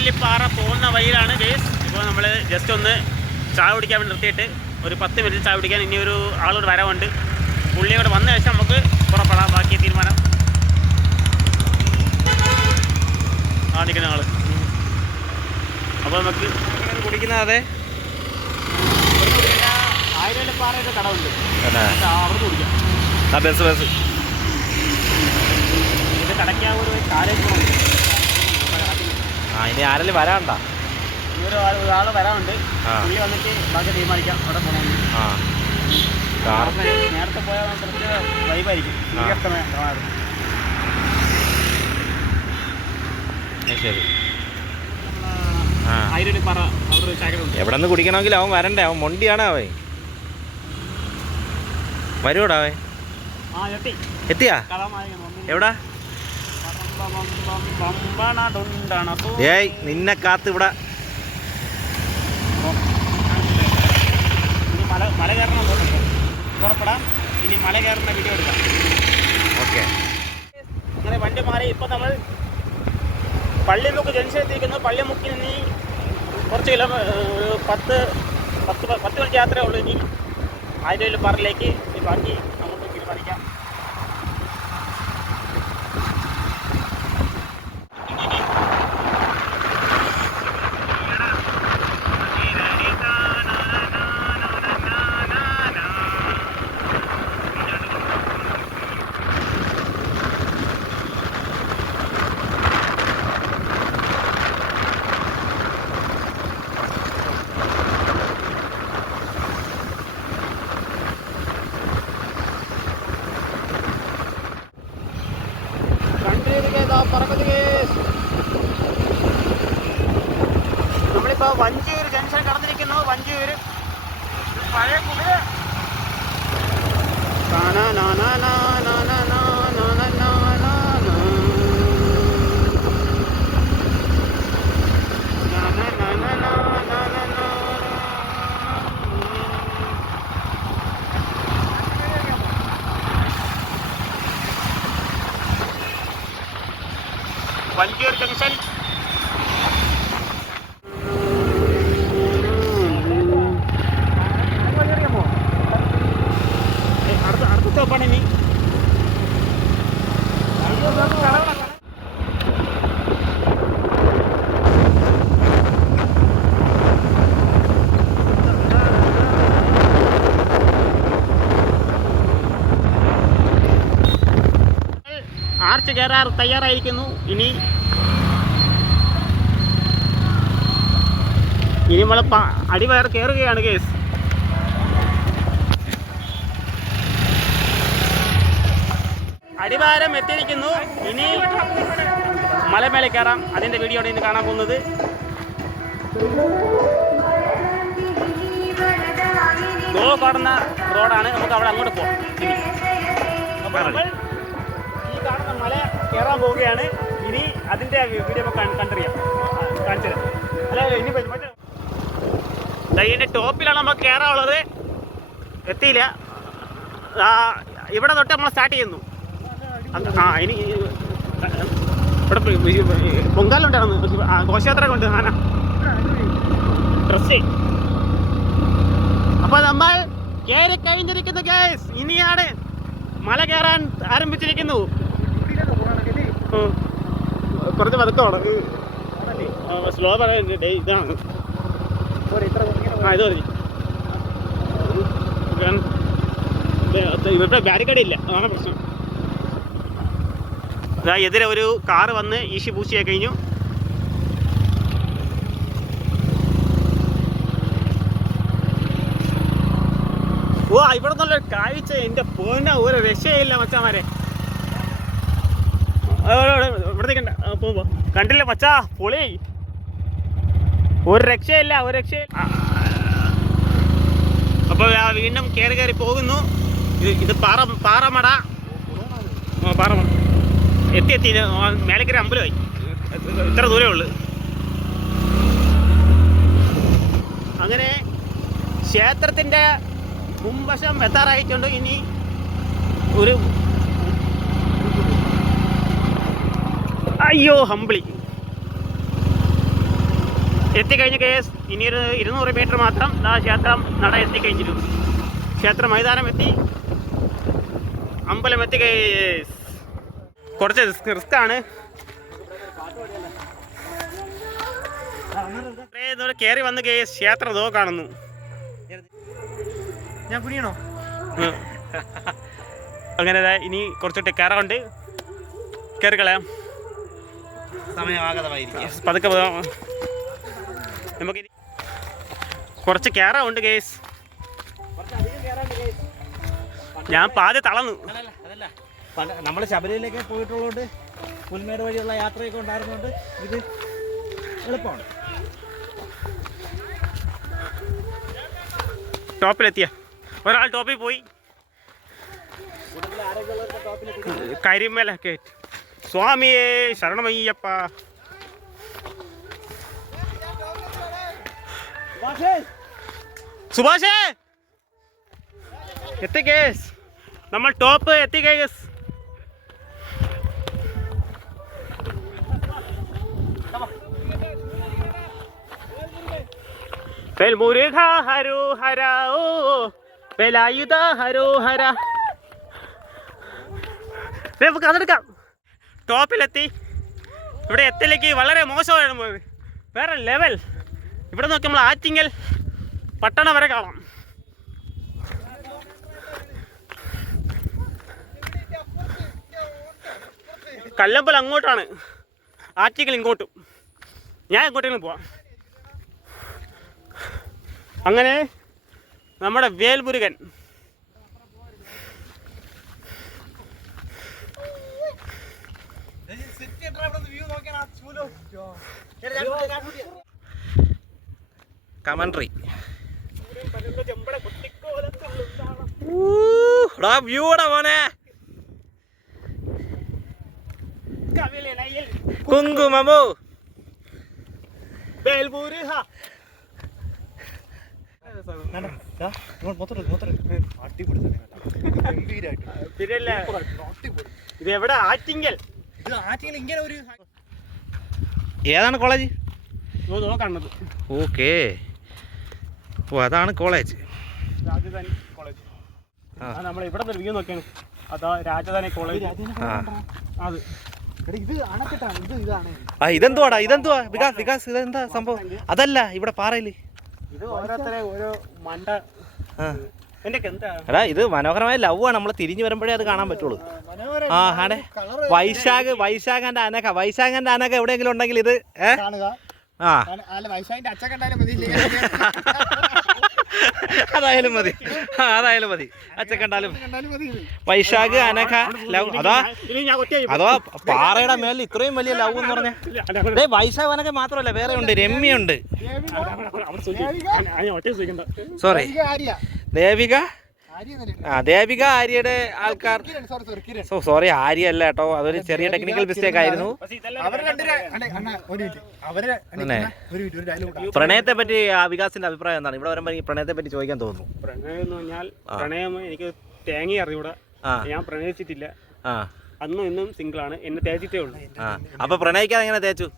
ആയിരവല്ലിപ്പാറ പോകുന്ന വഴിയിലാണ് ഗേസ് ഇപ്പോൾ നമ്മൾ ജസ്റ്റ് ഒന്ന് ചായ കുടിക്കാൻ വേണ്ടി നിർത്തിയിട്ട് ഒരു പത്ത് മിനിറ്റ് ചായ കുടിക്കാൻ ഇനി ഒരു ആളോട് വരവുണ്ട്. പുള്ളിയോട് വന്ന ശേഷം നമുക്ക് പുറപ്പെടാം. ബാക്കി തീരുമാനം. ആ നിൽക്കുന്ന ആൾ. അപ്പോൾ നമുക്ക് കുടിക്കുന്ന അതെ ആയിരവല്ലിപ്പാറയുടെ കടമുണ്ട് കടവുണ്ട്. ആ, കുടിക്കാം. ആ ബസ് ബസ്. ഇത് കടയ്ക്കാവൂർ കാലേജ് പോകുന്നുണ്ട് ആ ഇനി ആരെങ്കിലും വരാണ്ട ഒരാൾ വരാനുണ്ട്. പുള്ളി വന്നിട്ട് ബാക്കി തീരുമാനിക്കാം. അവിടെ പോകണമെന്ന് ആ. നേരത്തെ പോയാൽ വൈബായിരിക്കും. ശരി. എവിടെ നിന്ന് കുടിക്കണമെങ്കിൽ അവൻ വരണ്ടേ? അവൻ മൊണ്ടിയാണ് അവൻ. വരുവോടാ അവൻ? എത്തിയാ. എവിടാ? ഏയ് നിന്നെ കാത്ത് ഇവിടെ ഇനി മല മല കയറണം തോന്നുന്നു. പുറപ്പെടാം ഇനി മല കയറുന്ന വീഡിയോ എടുക്കാം. ഓക്കെ. അങ്ങനെ വണ്ടി മാറി ഇപ്പൊ നമ്മൾ പള്ളിമുക്ക് ജംഗ്ഷൻ എത്തിയിരിക്കുന്നു. പള്ളിമുക്കിൽ നിന്ന് കുറച്ച് കിലോ പത്ത് പത്ത് പത്ത് മണിക്ക് യാത്രയേ ഉള്ളൂ. ഇനി ആയിരം പറലേക്ക് ഇനി ബാക്കി ആർച്ച് കയറാർ തയ്യാറായിരിക്കുന്നു. ഇനി ഇനി നമ്മൾ അടിവയർ കയറുകയാണ് കേസ് അടിവാരം എത്തിയിരിക്കുന്നു. ഇനി മലമേലെ കയറാം. അതിന്റെ വീഡിയോ ഇന്ന് കാണാൻ പോകുന്നത്. ഗോ കടന്ന റോഡാണ് നമുക്ക് അവിടെ അങ്ങോട്ട് പോകാം കയറാൻ പോവുകയാണ്. ഇനി അതിന്റെ വീഡിയോ കണ്ടറിയാം. ആ, കാണിച്ചു അല്ല ഇനി ടോപ്പിലാണ് നമ്മൾ കയറാനുള്ളത് എത്തിയില്ല. ഇവിടെ തൊട്ട് നമ്മൾ സ്റ്റാർട്ട് ചെയ്യുന്നു. ആ ഇനി ഇവിടെ പൊങ്കാലുണ്ടായിരുന്നു ഘോഷയാത്ര കൊണ്ട് ആന ഡ്രസ്സേ. അപ്പൊ നമ്മൾ കയറി കഴിഞ്ഞിരിക്കുന്നു ഗേസ് ഇനിയാണ് മല കയറാൻ ആരംഭിച്ചിരിക്കുന്നു. കുറച്ച് പതുക്കമാണ് സ്ലോ പറയാൻ ഇതാണ്. ആ ഇത് മതി. കാരണം ഇത് ഇവരുടെ ബാരിക്കേഡ് ഇല്ല. അതാണ് പ്രശ്നം. ഇതാ എതിരെ ഒരു കാറ് വന്ന് ഈശി പൂശിയായി കഴിഞ്ഞു. ഓ ഇവിടെ നല്ലൊരു കാഴ്ച. എന്റെ പോന്ന ഒരു രക്ഷയില്ല മച്ചാമാരെ. കണ്ടില്ല മച്ചാ പൊളി. ഒരു രക്ഷയില്ല ഒരു അപ്പൊ അപ്പോൾ വീണ്ടും കയറി കയറി പോകുന്നു. ഇത് പാറ പാറമട. പാറമട. എത്തി എത്തി മേലക്കര അമ്പലമായി. ഇത്ര ദൂരമേ ഉള്ളു. അങ്ങനെ ക്ഷേത്രത്തിന്റെ മുൻവശം എത്താറായിട്ടുണ്ട്. ഇനി ഒരു അയ്യോ ഹമ്പിളി എത്തിക്കഴിഞ്ഞ കേസ് ഇനി ഒരു ഇരുന്നൂറ് മീറ്റർ മാത്രം ആ ക്ഷേത്രം നട എത്തിക്കഴിഞ്ഞിരുന്നു. ക്ഷേത്ര മൈതാനം എത്തി. അമ്പലം എത്തി കേസ് കുറച്ച് റിസ്ക് റിസ്ക് ആണ് കയറി വന്ന് കേസ് ക്ഷേത്രം ഇതോ കാണുന്നു. ഞാൻ പുരിയണോ അങ്ങനെ ദാ ഇനി കുറച്ചിട്ട് കയറുണ്ട് കയറി കളയാം സമയമാഗതമായിരിക്കും. പതുക്കെ നമുക്ക് കുറച്ച് കയറുണ്ട് കേസ് ഞാൻ പാതി തളന്നു അതല്ല നമ്മൾ ശബരിമലയിലേക്ക് പോയിട്ടുള്ളതുകൊണ്ട് പുൽമേട് വഴിയുള്ള യാത്രയൊക്കെ ഉണ്ടായിരുന്നതുകൊണ്ട് ഇത് എളുപ്പമാണ്. ടോപ്പിലെത്തിയ. ഒരാൾ ടോപ്പിൽ പോയി. കരിമല കയറ്റി സ്വാമിയേ ശരണമയ്യപ്പ സുഭാഷേ എത്തി കേസ് നമ്മൾ ടോപ്പ് എത്തി കേസ് മുരുക ഹരോ ഹര ഓ വേലായുധ ഹരോ ഹര നമുക്ക് അതെടുക്കാം ടോപ്പിലെത്തി. ഇവിടെ എത്തിലേക്ക് വളരെ മോശമായിരുന്നു പോയത്. വേറെ ലെവൽ ഇവിടെ നോക്കി നമ്മൾ ആറ്റിങ്ങൽ പട്ടണം വരെ കാണാം. കല്ലമ്പലം അങ്ങോട്ടാണ്. ആറ്റിങ്ങൽ ഇങ്ങോട്ടും. ഞാൻ ഇങ്ങോട്ടേക്ക് പോവാം. അങ്ങനെ നമ്മുടെ വേൽമുരുകൻ കമൻട്രി വ്യൂ മോനെ കുങ്കുമമോ വേൽമുരുക പിന്നല്ല ഇത് ഇങ്ങനെ ഒരു ഏതാണ് കോളേജ് നോക്കണത് ഓക്കേ. ഓ അതാണ് കോളേജ് രാജധാനി കോളേജ് നമ്മൾ ഇവിടെ നിന്ന് വ്യൂ നോക്കിയാണ്. അതാ രാജധാനി കോളേജ് ആ. അത്. ഇതെന്തുവാടാ? ഇതെന്തുവാ? വികാസ് വികാസ് ഇതെന്താ സംഭവം? അതല്ല ഇവിടെ പാറയിൽ. ഇത് ഓരോരുത്തരെ ഓരോ മണ്ട എടാ ഇത് മനോഹരമായ ലവ് ആണ്. നമ്മൾ തിരിഞ്ഞു വരുമ്പോഴേ അത് കാണാൻ പറ്റുള്ളൂ. ആ ആടെ. വൈശാഖ് വൈശാഖന്റെ അനക വൈശാഖന്റെ അനക എവിടെയെങ്കിലും ഉണ്ടെങ്കിൽ ഇത് ഏ? കാണുക. ആ. അല്ല വൈശാഖിന്റെ അച്ഛൻ കണ്ടാലും മതി. അതായാലും മതി. ആ അതായാലും മതി. അച്ഛൻ കണ്ടാലും കണ്ടാലും മതി. വൈശാഖ് അനക ലവ് അതാ. അഥവാ പാറയുടെ മേലിൽ ഇത്രയും വലിയ ലവ് എന്ന് പറഞ്ഞ. വൈശാഖ് അനക മാത്രമല്ല വേറെ ഉണ്ട്. രമ്യുണ്ട് സോറി ദേവിക? ആ ദേവിക ആര്യയുടെ ആൾക്കാർ. Sorry sorry so sorry Arya അല്ല കേട്ടോ. അതൊരു ചെറിയ ടെക്നിക്കൽ മിസ്റ്റേക്ക് ആയിരുന്നു. പ്രണയത്തെ പറ്റി ആ വികാസിന്റെ അഭിപ്രായം എന്താണ്? ഇവിടെ വരുമ്പോൾ ഈ പ്രണയത്തെ പറ്റി ചോദിക്കാൻ തോന്നുന്നു. പ്രണയം എന്ന് പറഞ്ഞാൽ പ്രണയം എനിക്ക് തേങ്ങ അറിയൂടെ ഞാൻ പ്രണയിച്ചിട്ടില്ല. അന്നും ഇന്നും സിംഗിൾ ആണ്. എന്നെ തേച്ചിട്ടേ ഉള്ളൂ. അപ്പൊ പ്രണയിക്കാതെ എങ്ങനെ തേച്ചു.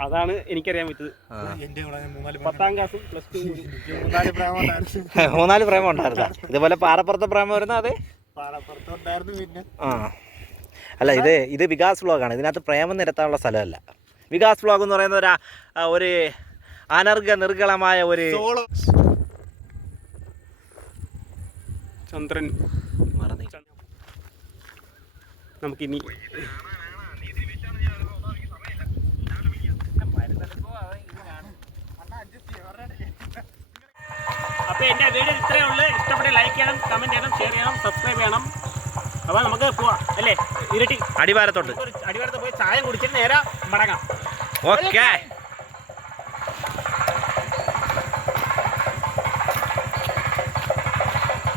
അതാണ് എനിക്കറിയാൻ പറ്റത് പത്താം ക്ലാസ്സും പ്ലസ് ടു മൂന്നാൽ പ്രേമം ഉണ്ടായിരുന്ന. ഇതുപോലെ പാറപ്പുറത്തെ പ്രേമം വരുന്ന അതെ? ആ. അല്ല ഇത് ഇത് വികാസ് വ്ളോഗാണ് ഇതിനകത്ത് പ്രേമം നിരത്താനുള്ള സ്ഥലമല്ല. വികാസ് വ്ളോഗ് എന്ന് പറയുന്ന ഒരു ഒരു അനർഘ നിർഗളമായ ഒരു ചന്ദ്രൻ. മറന്നി. നമുക്കിനി അപ്പോൾ എന്റെ വീഡിയോ ഇത്രയേ ഉള്ളൂ. ഇഷ്ടപ്പെട്ട ലൈക്ക് ചെയ്യണം കമന്റ് ചെയ്യണം ഷെയർ ചെയ്യണം സബ്സ്ക്രൈബ് ചെയ്യണം. അപ്പോൾ നമുക്ക് പോവാം അല്ലേ? ഇരട്ടി. അടിവാരത്തോട്ട്. അടിവാരത്ത് പോയി ചായ കുടിച്ചിട്ട് നേരെ മടങ്ങാം. ഓക്കെ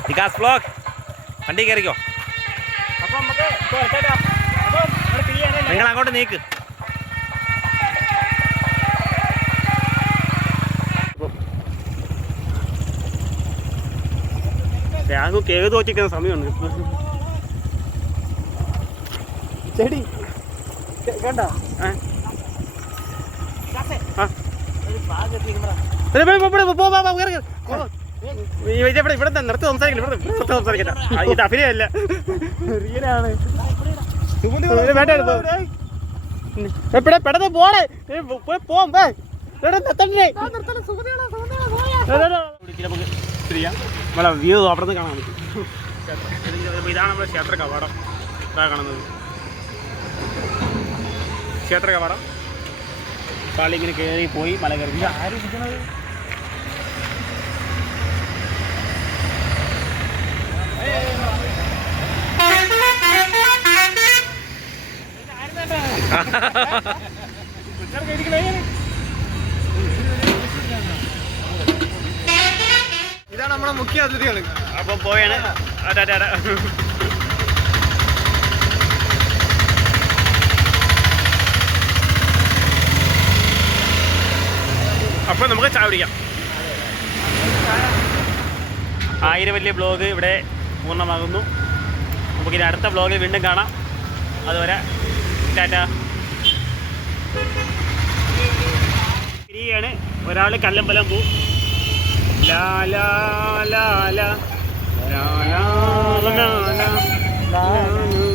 വികാസ് ബ്ലോക്ക് വണ്ടി കയറിക്കോ. അപ്പോൾ നമുക്ക് നിങ്ങൾ അങ്ങോട്ട് നീക്ക്. ബാങ്ക് കേക്ക് തോറ്റിക്കുന്ന സമയമുണ്ട് ചെടി കണ്ട ഇവിടെ ഇവിടെ നിർത്തി സംസാരിക്കില്ല ഇവിടെ നിർത്തി സംസാരിക്കില്ല ഇത് അഭിനയല്ല റിയലാണ് എപ്പടെ പെട്ടെന്ന് പോടേ പോകാം നിർത്തണം സുഗതിയാണോ സുഗതിയാണോ ചെയ്യാം നമ്മളെ വ്യൂ അവിടുന്ന് കാണാൻ പറ്റും. ഇതാണ് നമ്മുടെ ക്ഷേത്ര കവാടം. ഇതാ കാണുന്നത്. ക്ഷേത്ര കവാടം. കാളി ഇങ്ങനെ കയറി പോയി മല കയറി. ആരും ഇരിക്കുന്നത് ha ha ha നമ്മുടെ മുഖ്യ അതിഥികൾ അപ്പൊ പോയാണ്. അപ്പൊ നമുക്ക് ചായ പിടിക്കാം ആയിരം വലിയ ബ്ലോഗ് ഇവിടെ പൂർണമാകുന്നു. നമുക്കിനി അടുത്ത ബ്ലോഗിൽ വീണ്ടും കാണാം. അതുവരെ ടാറ്റ. തിരികെയാണ് ഒരാൾ കല്ലമ്പലം പോവും ലാലാ la la la